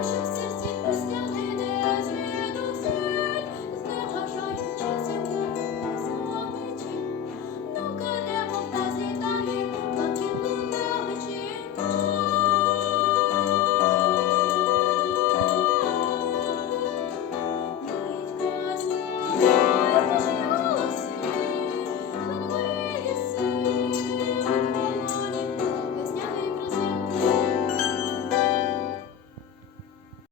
Action